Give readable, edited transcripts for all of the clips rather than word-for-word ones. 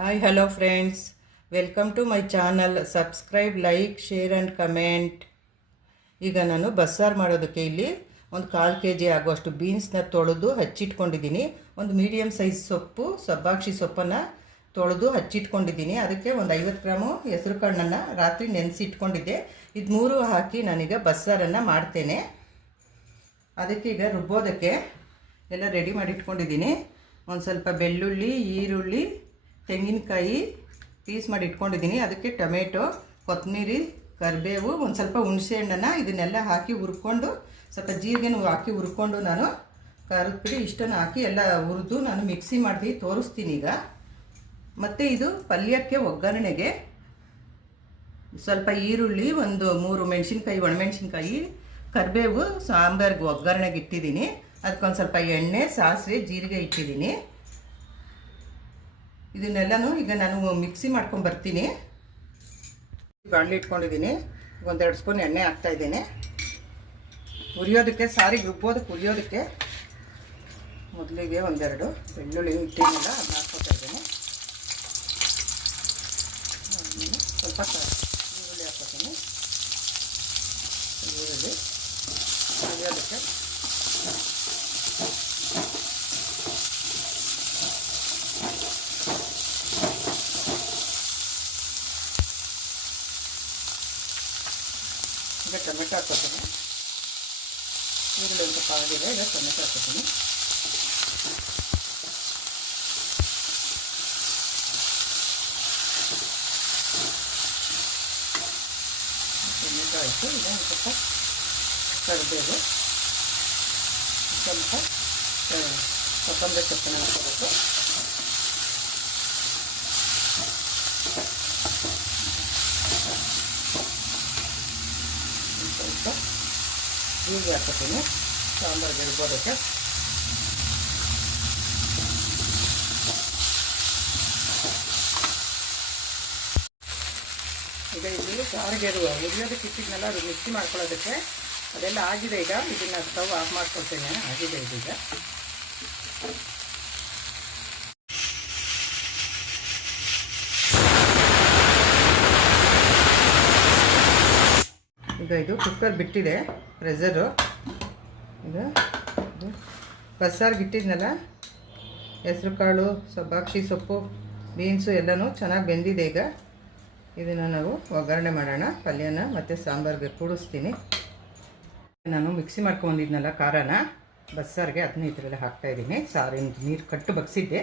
Hi hello friends, welcome to my channel. Subscribe, like, share and comment. ಈಗ ನಾನು ಬಸ್ಸಾರು ಮಾಡೋದಕ್ಕೆ ಇಲ್ಲಿ ಒಂದು 1/4 kg ಆಗುವಷ್ಟು ಬೀನ್ಸ್ನ ತೊಳೆದು ಹಚ್ಚಿಟ್ಕೊಂಡಿದ್ದೀನಿ. ಒಂದು ಮೀಡಿಯಮ್ ಸೈಜ್ ಸಬ್ಬಾಕ್ಷಿ ಸೊಪ್ಪನ್ನು ತೊಳೆದು ಹಚ್ಚಿಟ್ಕೊಂಡಿದ್ದೀನಿ. ಅದಕ್ಕೆ ಒಂದು 50 ಗ್ರಾಮು ಹೆಸರು ಕಾಳನ್ನು ರಾತ್ರಿ ನೆನೆಸಿಟ್ಕೊಂಡಿದ್ದೆ. ಇದು 3 ಹಾಕಿ ನಾನೀಗ ಬಸ್ಸಾರನ್ನು ಮಾಡ್ತೇನೆ. ಅದಕ್ಕೆ ಈಗ ರುಬ್ಬೋದಕ್ಕೆ ಎಲ್ಲ ರೆಡಿ ಮಾಡಿ ಇಟ್ಕೊಂಡಿದ್ದೀನಿ. ಒಂದು ಸ್ವಲ್ಪ ಬೆಳ್ಳುಳ್ಳಿ, ಈರುಳ್ಳಿ, ತೆಂಗಿನಕಾಯಿ ಪೀಸ್ ಮಾಡಿ ಇಟ್ಕೊಂಡಿದ್ದೀನಿ. ಅದಕ್ಕೆ ಟೊಮೆಟೊ, ಕೊತ್ತಂಬರಿ, ಕರಿಬೇವು, ಒಂದು ಸ್ವಲ್ಪ ಹುಣಸೆ ಹಣ್ಣನ್ನು ಇದನ್ನೆಲ್ಲ ಹಾಕಿ ಹುರ್ಕೊಂಡು, ಸ್ವಲ್ಪ ಜೀರಿಗೆನೂ ಹಾಕಿ ಹುರ್ಕೊಂಡು ನಾನು ಖಾರದ ಪುಡಿ ಇಷ್ಟನ್ನು ಹಾಕಿ ಎಲ್ಲ ಹುರಿದು ನಾನು ಮಿಕ್ಸಿ ಮಾಡಿ ತೋರಿಸ್ತೀನಿ ಈಗ. ಮತ್ತು ಇದು ಪಲ್ಯಕ್ಕೆ ಒಗ್ಗರಣೆಗೆ ಸ್ವಲ್ಪ ಈರುಳ್ಳಿ, ಒಂದು 3 ಮೆಣಸಿನ್ಕಾಯಿ, ಒಣಮೆಣಸಿನ್ಕಾಯಿ, ಕರಿಬೇವು, ಸಾಂಬಾರ್ಗೆ ಒಗ್ಗರಣೆಗೆ ಇಟ್ಟಿದ್ದೀನಿ. ಅದಕ್ಕೊಂದು ಸ್ವಲ್ಪ ಎಣ್ಣೆ, ಸಾಸಿವೆ, ಜೀರಿಗೆ ಇಟ್ಟಿದ್ದೀನಿ. ಇದನ್ನೆಲ್ಲನೂ ಈಗ ನಾನು ಮಿಕ್ಸಿ ಮಾಡ್ಕೊಂಡು ಬರ್ತೀನಿ. ಬಾಣಲಿ ಇಟ್ಕೊಂಡಿದ್ದೀನಿ. 1-2 ಸ್ಪೂನ್ ಎಣ್ಣೆ ಹಾಕ್ತಾಯಿದ್ದೀನಿ. ಹುರಿಯೋದಕ್ಕೆ, ಸಾರಿಗೆ ರುಬ್ಬೋದಕ್ಕೆ ಹುರಿಯೋದಕ್ಕೆ ಮೊದಲಿಗೆ 1-2 ಬೆಳ್ಳುಳ್ಳಿ ಇಟ್ಟಿದ್ದಿಲ್ಲ, ಅದನ್ನ ಹಾಕ್ಕೊತಾ ಇದ್ದೀನಿ. ಸ್ವಲ್ಪ ಈರುಳ್ಳಿ ಹಾಕ್ಕೊತೀನಿ. ಈರುಳ್ಳಿ ಹುರಿಯೋದಕ್ಕೆ ಈಗ ಟೊಮೆಟೊ ಹಾಕ್ಕೊತೀನಿ. ಈರುಳ್ಳಿ ಒಂದು ಸ್ವಲ್ಪ ಆಗಿದೆ, ಈಗ ಟೊಮೆಟೊ ಹಾಕ್ಕೊತೀನಿ. ಟೊಮೆಟೊ ಆಯಿತು. ಈಗ ಒಂದು ಸ್ವಲ್ಪ ಕರಿಬೇವು, ಸ್ವಲ್ಪ ಕೊತ್ತಂಬರಿ ಸೊಪ್ಪನ್ನು ಹಾಕೋಬೇಕು. ಸ್ವಲ್ಪ ಜೀರಿಗೆ ಹಾಕೋತೀನಿ ಸಾಂಬಾರಿಗೆ ಇರ್ಬೋದಕ್ಕೆ. ಈಗ ಇಲ್ಲಿ ಸಾರಿಗೆ ಹುರಿಯೋದಕ್ಕೆ ಇಟ್ಟಿದ್ನೆಲ್ಲ ಅದು ಮಿಕ್ಸಿ ಮಾಡ್ಕೊಳ್ಳೋದಕ್ಕೆ ಅದೆಲ್ಲ ಆಗಿದೆ. ಈಗ ಇದನ್ನು ಸ್ಟವ್ ಆಫ್ ಮಾಡ್ಕೊಳ್ತೇನೆ. ಆಗಿದೆ ಇದೀಗ. ಈಗ ಇದು ಕುಕ್ಕರ್ ಬಿಟ್ಟಿದೆ, ಪ್ರೆಷರು. ಈಗ ಬಸ್ಸಾರಿಗೆ ಇಟ್ಟಿದ್ನಲ್ಲ, ಹೆಸರು ಕಾಳು, ಸಬ್ಬಾಕ್ಷಿ ಸೊಪ್ಪು, ಬೀನ್ಸು ಎಲ್ಲನೂ ಚೆನ್ನಾಗಿ ಬೆಂದಿದೆ. ಈಗ ಇದನ್ನು ನಾವು ಒಗ್ಗರಣೆ ಮಾಡೋಣ. ಪಲ್ಯನ ಮತ್ತು ಸಾಂಬಾರಿಗೆ ಕೂಡಿಸ್ತೀನಿ. ನಾನು ಮಿಕ್ಸಿ ಮಾಡ್ಕೊಂಡಿದ್ನಲ್ಲ ಖಾರನ ಬಸ್ಸಾರಿಗೆ, ಅದನ್ನ ಇದರಲ್ಲಿ ಹಾಕ್ತಾಯಿದ್ದೀನಿ. ಸಾರಿನ ನೀರು ಕಟ್ಟು ಬಗ್ಸಿದ್ದೆ,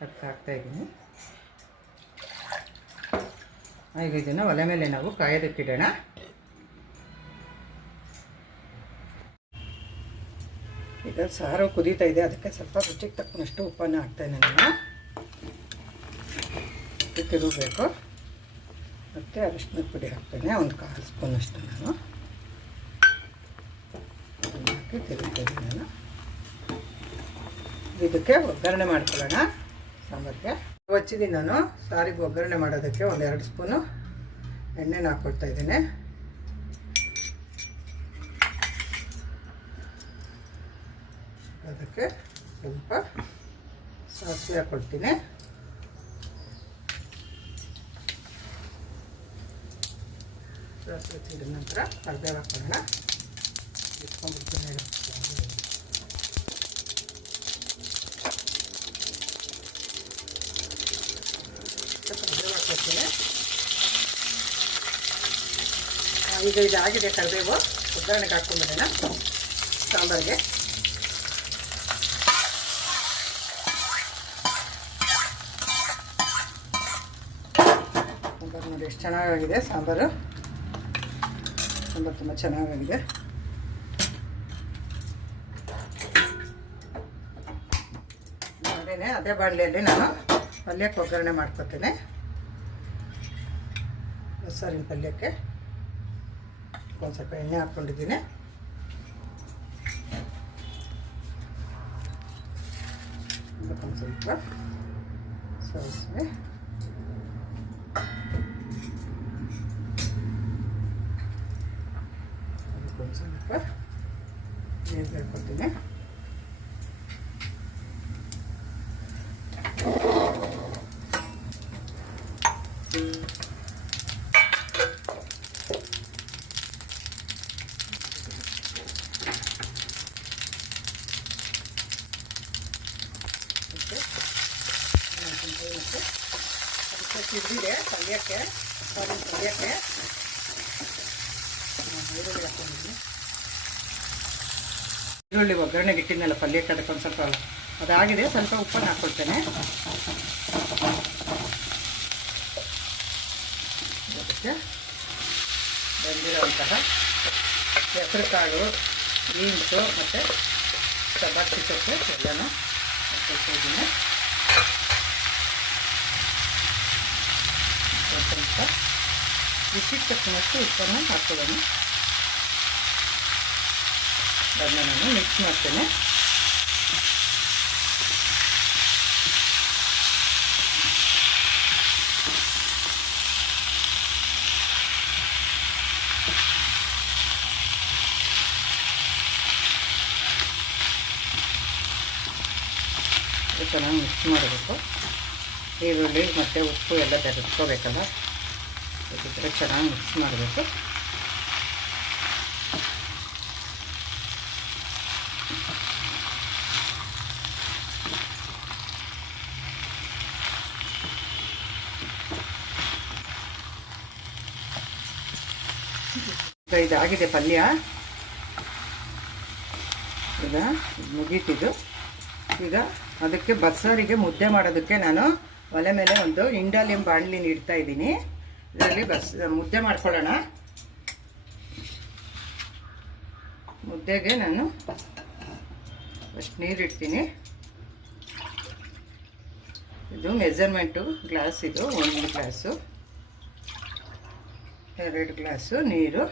ಅದಕ್ಕೆ ಹಾಕ್ತಾಯಿದ್ದೀನಿ. ಈಗ ಇದನ್ನು ಒಲೆ ಮೇಲೆ ನಾವು ಕಾಯೋದಕ್ಕಿಡೋಣ. ಈಗ ಸಾರು ಕುದೀತಾ ಇದೆ, ಅದಕ್ಕೆ ಸ್ವಲ್ಪ ರುಚಿಗೆ ತಕ್ಕನಷ್ಟು ಉಪ್ಪನ್ನು ಹಾಕ್ತಾಯಿದ್ದೀನಿ ನಾನು. ತಿರುಗಬೇಕು. ಮತ್ತು ಅರಿಶಿನದ ಪುಡಿ ಹಾಕ್ತೇನೆ, ಒಂದು 1/4 ಸ್ಪೂನಷ್ಟು ನಾನು ಹಾಕಿ ತಿರುಗ್ತೇನೆ ನಾನು. ಇದಕ್ಕೆ ಒಗ್ಗರಣೆ ಮಾಡ್ಕೊಳ್ಳೋಣ. ಸಾಂಬಾರಿಗೆ ಹಚ್ಚಿದ್ದೀನಿ ನಾನು. ಸಾರಿಗೆ ಒಗ್ಗರಣೆ ಮಾಡೋದಕ್ಕೆ 1-2 ಸ್ಪೂನು ಎಣ್ಣೆನ ಹಾಕ್ಕೊಳ್ತಾ ಇದ್ದೀನಿ. ಅದಕ್ಕೆ ಸ್ವಲ್ಪ ಸಾಸಿವೆ ಹಾಕ್ಕೊಳ್ತೀನಿ. ಸಾಸಿವೆ ತಿಂದ ನಂತರ ಕರಿಬೇವು ಹಾಕೋಣ. ಇಟ್ಕೊಂಡ್ಬಿಡ್ತೀನಿ. ಕರಿಬೇವು ಹಾಕ್ಕೊಳ್ತೀನಿ. ಈಗ ಇದಾಗಿದೆ ಕರಿಬೇವು. ಒಗ್ಗರಣೆಗೆ ಹಾಕ್ಕೊಂಡ್ಬಿಡೋಣ ಸಾಂಬಾರಿಗೆ. ನೋಡಿ ಎಷ್ಟು ಚೆನ್ನಾಗಾಗಿದೆ ಸಾಂಬಾರು. ಸಾಂಬಾರು ತುಂಬ ಚೆನ್ನಾಗಾಗಿದೆ. ಅದೇ ಬಾಣಲೆಯಲ್ಲಿ ನಾನು ಪಲ್ಯಕ್ಕೆ ಒಗ್ಗರಣೆ ಮಾಡ್ಕೊತೇನೆ. ಬಸ್ಸಾರಿನ ಪಲ್ಯಕ್ಕೆ ಒಂದು ಸ್ವಲ್ಪ ಎಣ್ಣೆ ಹಾಕ್ಕೊಂಡಿದ್ದೀನಿ. ಒಂದು ಸ್ವಲ್ಪ ಸಾಸಿವೆ, ಒಂದು ಸ್ವಲ್ಪ ನೀರು ಹಾಕ್ಕೊತೀನಿ. ಅದಕ್ಕೆ ಸಿಡಿದಿದೆ ಪಲ್ಯಕ್ಕೆ ಪಲ್ಯಕ್ಕೆ ಈರುಳ್ಳಿ ಹಾಕೊಂಡಿದ್ದೀನಿ. ಈರುಳ್ಳಿ ಒಗ್ಗರಣೆಗೆ ಇಟ್ಟಿದ್ನಲ್ಲ ಪಲ್ಯಕ್ಕೆ ಅದಕ್ಕೆ ಒಂದು ಸ್ವಲ್ಪ ಅದಾಗಿದೆ, ಸ್ವಲ್ಪ ಉಪ್ಪನ್ನು ಹಾಕ್ಕೊಳ್ತೇನೆ. ಅದಕ್ಕೆ ಬೆಂದಿರೋಂತಹ ಹೆಸರು ಕಾಳು, ಬೀನ್ಸು ಮತ್ತು ಸಬ್ಬಕ್ಕಿ ಸೊಪ್ಪು ಎಲ್ಲನೂ ಹಾಕ್ಕೊಳ್ತಾ ಇದ್ದೀನಿ. ಸ್ವಲ್ಪ ರುಚಿಗೆ ತಕ್ಕನಷ್ಟು ಉಪ್ಪನ್ನು ಹಾಕ್ಕೊಳ್ಳೋಣ. ಅದನ್ನ ನಾನು ಮಿಕ್ಸ್ ಮಾಡ್ತೇನೆ. ಚೆನ್ನಾಗಿ ಮಿಕ್ಸ್ ಮಾಡಬೇಕು. ಈರುಳ್ಳಿ ಮತ್ತು ಉಪ್ಪು ಎಲ್ಲ ಬೆರೆಸ್ಕೋಬೇಕಲ್ಲ, ಅದಕ್ಕೆ ಚೆನ್ನಾಗಿ ಮಿಕ್ಸ್ ಮಾಡಬೇಕು. ಇದಾಗಿದೆ ಪಲ್ಯ. ಈಗ ಮುಗೀತಿದ್ದು. ಈಗ ಅದಕ್ಕೆ ಬಸ್ಸಾರಿಗೆ ಮುದ್ದೆ ಮಾಡೋದಕ್ಕೆ ನಾನು ಒಲೆ ಮೇಲೆ ಒಂದು ಇಂಡಾಲಿಯಂ ಬಾಣಲಿನ ಇಡ್ತಾ ಇದ್ದೀನಿ. ಇದರಲ್ಲಿ ಮುದ್ದೆ ಮಾಡ್ಕೊಳ್ಳೋಣ. ಮುದ್ದೆಗೆ ನಾನು ಅಷ್ಟು ನೀರಿಡ್ತೀನಿ. ಇದು ಮೆಜರ್ಮೆಂಟು ಗ್ಲಾಸ್, ಇದು 1 ಗ್ಲಾಸು, 2 ಗ್ಲಾಸು ನೀರು,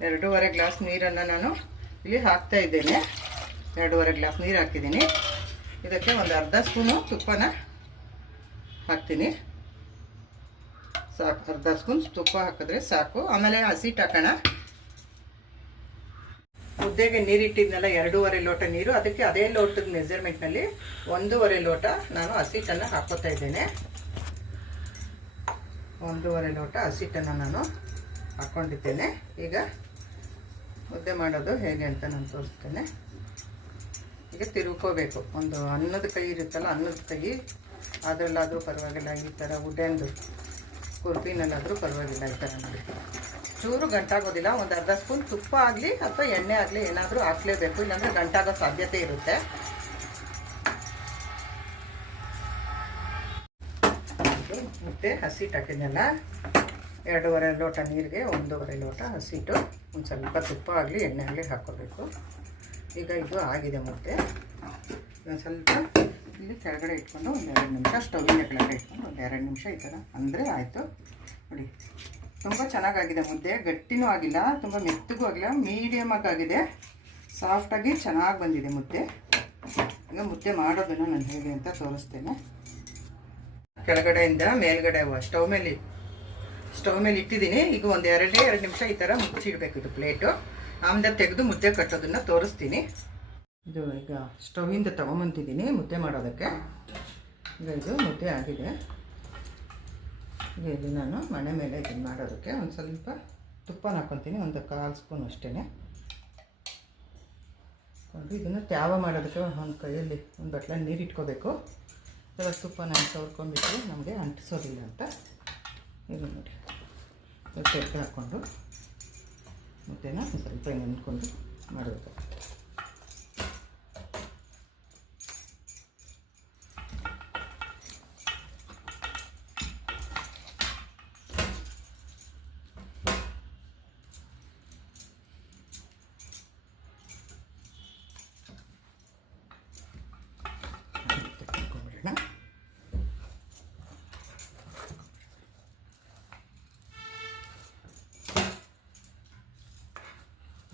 2.5 ಗ್ಲಾಸ್ ನೀರನ್ನು ನಾನು ಇಲ್ಲಿ ಹಾಕ್ತಾ ಇದ್ದೇನೆ. 2.5 ಗ್ಲಾಸ್ ನೀರು ಹಾಕಿದ್ದೀನಿ. ಇದಕ್ಕೆ ಒಂದು ಅರ್ಧ ಸ್ಪೂನು ತುಪ್ಪನ ಹಾಕ್ತೀನಿ. ಸಾಕು, ಅರ್ಧ ಸ್ಪೂನ್ ತುಪ್ಪ ಹಾಕಿದ್ರೆ ಸಾಕು. ಆಮೇಲೆ ಹಸಿಟ್ಟು ಹಾಕೋಣ. ಮುದ್ದೆಗೆ ನೀರಿಟ್ಟಿದ್ನಲ್ಲ 2.5 ಲೋಟ ನೀರು, ಅದಕ್ಕೆ ಅದೇ ಲೋಟದ ಮೆಜರ್ಮೆಂಟ್ನಲ್ಲಿ 1.5 ಲೋಟ ನಾನು ಹಸಿಟ್ಟನ್ನು ಹಾಕ್ಕೋತಾ ಇದ್ದೇನೆ. 1.5 ಲೋಟ ಹಸಿಟ್ಟನ್ನು ನಾನು ಹಾಕ್ಕೊಂಡಿದ್ದೇನೆ. ಈಗ ಮುದ್ದೆ ಮಾಡೋದು ಹೇಗೆ ಅಂತ ನಾನು ತೋರಿಸ್ತೇನೆ. ಈಗ ತಿರುಗ್ಕೋಬೇಕು. ಒಂದು ಅನ್ನದ ಕೈ ಇರುತ್ತಲ್ಲ, ಅನ್ನದ ಕೈ ಅದರಲ್ಲಾದರೂ ಪರವಾಗಿಲ್ಲ, ಈ ಥರ ವುಡೆನ್ದು ಕುರ್ಪಿನಲ್ಲಾದರೂ ಪರವಾಗಿಲ್ಲ. ಈ ಥರ ನೋಡಿ ಚೂರು ಗಂಟಾಗೋದಿಲ್ಲ. ಒಂದು ಅರ್ಧ ಸ್ಪೂನ್ ತುಪ್ಪ ಆಗಲಿ ಅಥವಾ ಎಣ್ಣೆ ಆಗಲಿ ಏನಾದರೂ ಹಾಕಲೇಬೇಕು, ಇಲ್ಲಾಂದರೆ ಗಂಟಾಗೋ ಸಾಧ್ಯತೆ ಇರುತ್ತೆ. ಮತ್ತು ಹಸಿಟ್ಟು ಹಾಕಿದ್ನಲ್ಲ, 2.5 ಲೋಟ ನೀರಿಗೆ 1.5 ಲೋಟ ಹಸಿಟ್ಟು, ಒಂದು ಸ್ವಲ್ಪ ತುಪ್ಪ ಆಗಲಿ ಎಣ್ಣೆ ಆಗಲಿ ಹಾಕ್ಕೋಬೇಕು. ಈಗ ಇದು ಆಗಿದೆ ಮುದ್ದೆ. ಒಂದು ಸ್ವಲ್ಪ ಇಲ್ಲಿ ಕೆಳಗಡೆ ಇಟ್ಕೊಂಡು ಒಂದು 2 ನಿಮಿಷ, ಸ್ಟೌವಿನ ಕೆಳಗಡೆ ಇಟ್ಕೊಂಡು ಒಂದು 2 ನಿಮಿಷ ಈ ಥರ ಅಂದರೆ ಆಯಿತು. ನೋಡಿ, ತುಂಬ ಚೆನ್ನಾಗಾಗಿದೆ ಮುದ್ದೆ. ಗಟ್ಟಿನೂ ಆಗಿಲ್ಲ, ತುಂಬ ಮೆತ್ತಗೂ ಆಗಿಲ್ಲ, ಮೀಡಿಯಮಾಗಿ ಆಗಿದೆ. ಸಾಫ್ಟಾಗಿ ಚೆನ್ನಾಗಿ ಬಂದಿದೆ ಮುದ್ದೆ. ಈಗ ಮುದ್ದೆ ಮಾಡೋದನ್ನು ನಾನು ಹೇಗೆ ಅಂತ ತೋರಿಸ್ತೇನೆ. ಕೆಳಗಡೆಯಿಂದ ಮೇಲ್ಗಡೆ ಸ್ಟವ್ ಮೇಲೆ ಇಟ್ಟಿದ್ದೀನಿ. ಈಗ ಒಂದು 2 ನಿಮಿಷ ಈ ಥರ ಮುಚ್ಚಿಡಬೇಕು ಇದು ಪ್ಲೇಟು. ಆಮೇಲೆ ತೆಗೆದು ಮುದ್ದೆ ಕಟ್ಟೋದನ್ನು ತೋರಿಸ್ತೀನಿ. ಇದು ಈಗ ಸ್ಟವಿಂದ ತೊಗೊಂಬಂತಿದ್ದೀನಿ ಮುದ್ದೆ ಮಾಡೋದಕ್ಕೆ. ಈಗ ಇದು ಮುದ್ದೆ ಆಗಿದೆ. ಈಗ ಇಲ್ಲಿ ನಾನು ಮಣೆ ಮೇಲೆ ಇದನ್ನು ಮಾಡೋದಕ್ಕೆ ಒಂದು ಸ್ವಲ್ಪ ತುಪ್ಪನ ಹಾಕ್ಕೊತೀನಿ, ಒಂದು 1/4 ಸ್ಪೂನ್ ಅಷ್ಟೇ. ಇದನ್ನು ತ್ಯಾವ ಮಾಡೋದಕ್ಕೆ ಒಂದು ಕೈಯಲ್ಲಿ ಒಂದು ಬಟ್ಲ ನೀರು ಇಟ್ಕೋಬೇಕು. ಇವಾಗ ತುಪ್ಪನ ಸವರ್ಕೊಂಡ್ಬಿಟ್ಟು ನಮಗೆ ಅಂಟಿಸೋದಿಲ್ಲ ಅಂತ. ಇದು ನೋಡಿ, ತೆಗೆದು ಹಾಕ್ಕೊಂಡು ಮುದ್ದೆನ ಒಂದು ಸ್ವಲ್ಪ ಹಿಂಗೆ ಅಂದ್ಕೊಂಡು ಮಾಡಬೇಕು.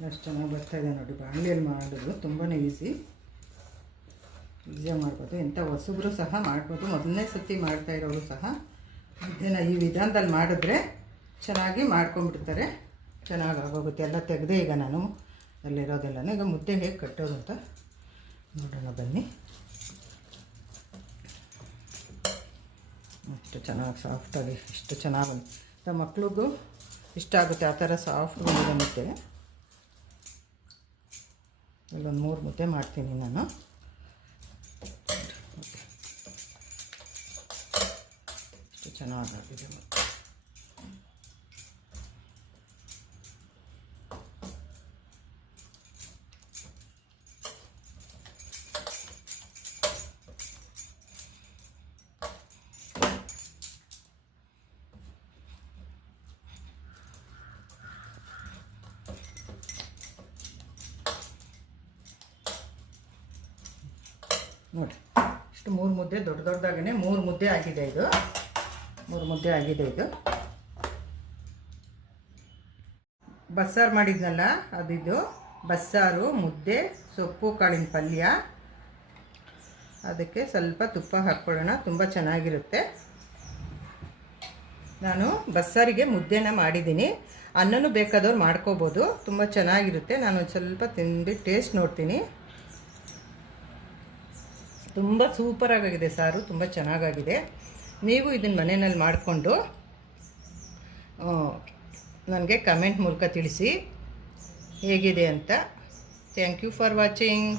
ಎಷ್ಟು ಚೆನ್ನಾಗಿ ಬರ್ತಾಯಿದೆ ನೋಡಿ. ಬಾಣಲೆಯಲ್ಲಿ ಮಾಡೋದು ತುಂಬಾ ಈಸಿಯಾಗಿ ಮಾಡ್ಬೋದು. ಎಂಥ ಹೊಸಬ್ರು ಸಹ ಮಾಡ್ಬೋದು. ಮೊದಲನೇ ಸರ್ತಿ ಮಾಡ್ತಾಯಿರೋರು ಸಹ ಇದನ್ನು ಈ ವಿಧಾನದಲ್ಲಿ ಮಾಡಿದ್ರೆ ಚೆನ್ನಾಗಿ ಮಾಡ್ಕೊಂಡ್ಬಿಡ್ತಾರೆ, ಚೆನ್ನಾಗಿ ಆಗೋಗುತ್ತೆ. ಎಲ್ಲ ತೆಗೆದು ಈಗ ನಾನು ಅಲ್ಲಿರೋದೆಲ್ಲನೂ ಈಗ ಮುದ್ದೆ ಹೇಗೆ ಕಟ್ಟೋದು ಅಂತ ನೋಡೋಣ ಬನ್ನಿ. ಅಷ್ಟು ಚೆನ್ನಾಗಿ ಸಾಫ್ಟಾಗಿ ಎಷ್ಟು ಚೆನ್ನಾಗಿ ನಮ್ಮ ಮಕ್ಳಿಗೂ ಇಷ್ಟ ಆಗುತ್ತೆ ಆ ಥರ ಸಾಫ್ಟ್ ಬಂದಿದೆ. ಇಲ್ಲೊಂದು 3 ಮುದ್ದೆ ಮಾಡ್ತೀನಿ ನಾನು. ಎಷ್ಟು ಚೆನ್ನಾಗಾಗಿದೆ ಮತ್ತು ನೋಡಿ ಇಷ್ಟು 3 ಮುದ್ದೆ ದೊಡ್ಡದಾಗೇ 3 ಮುದ್ದೆ ಆಗಿದೆ. ಇದು 3 ಮುದ್ದೆ ಆಗಿದೆ. ಇದು ಬಸ್ಸಾರು ಮಾಡಿದ್ನಲ್ಲ ಅದಿದು ಬಸ್ಸಾರು, ಮುದ್ದೆ, ಸೊಪ್ಪು ಕಾಳಿನ ಪಲ್ಯ. ಅದಕ್ಕೆ ಸ್ವಲ್ಪ ತುಪ್ಪ ಹಾಕ್ಕೊಳ್ಳೋಣ, ತುಂಬ ಚೆನ್ನಾಗಿರುತ್ತೆ. ನಾನು ಬಸ್ಸಾರಿಗೆ ಮುದ್ದೆನ ಮಾಡಿದ್ದೀನಿ. ಅನ್ನನೂ ಬೇಕಾದವ್ರು ಮಾಡ್ಕೋಬೋದು, ತುಂಬ ಚೆನ್ನಾಗಿರುತ್ತೆ. ನಾನು ಒಂದು ಸ್ವಲ್ಪ ತಿಂದ್ಬಿಟ್ಟು ಟೇಸ್ಟ್ ನೋಡ್ತೀನಿ. ತುಂಬ ಸೂಪರಾಗಿದೆ ಸಾರು, ತುಂಬ ಚೆನ್ನಾಗಾಗಿದೆ. ನೀವು ಇದನ್ನು ಮನೆಯಲ್ಲಿ ಮಾಡಿಕೊಂಡು ನನಗೆ ಕಮೆಂಟ್ ಮೂಲಕ ತಿಳಿಸಿ ಹೇಗಿದೆ ಅಂತ. Thank you for watching.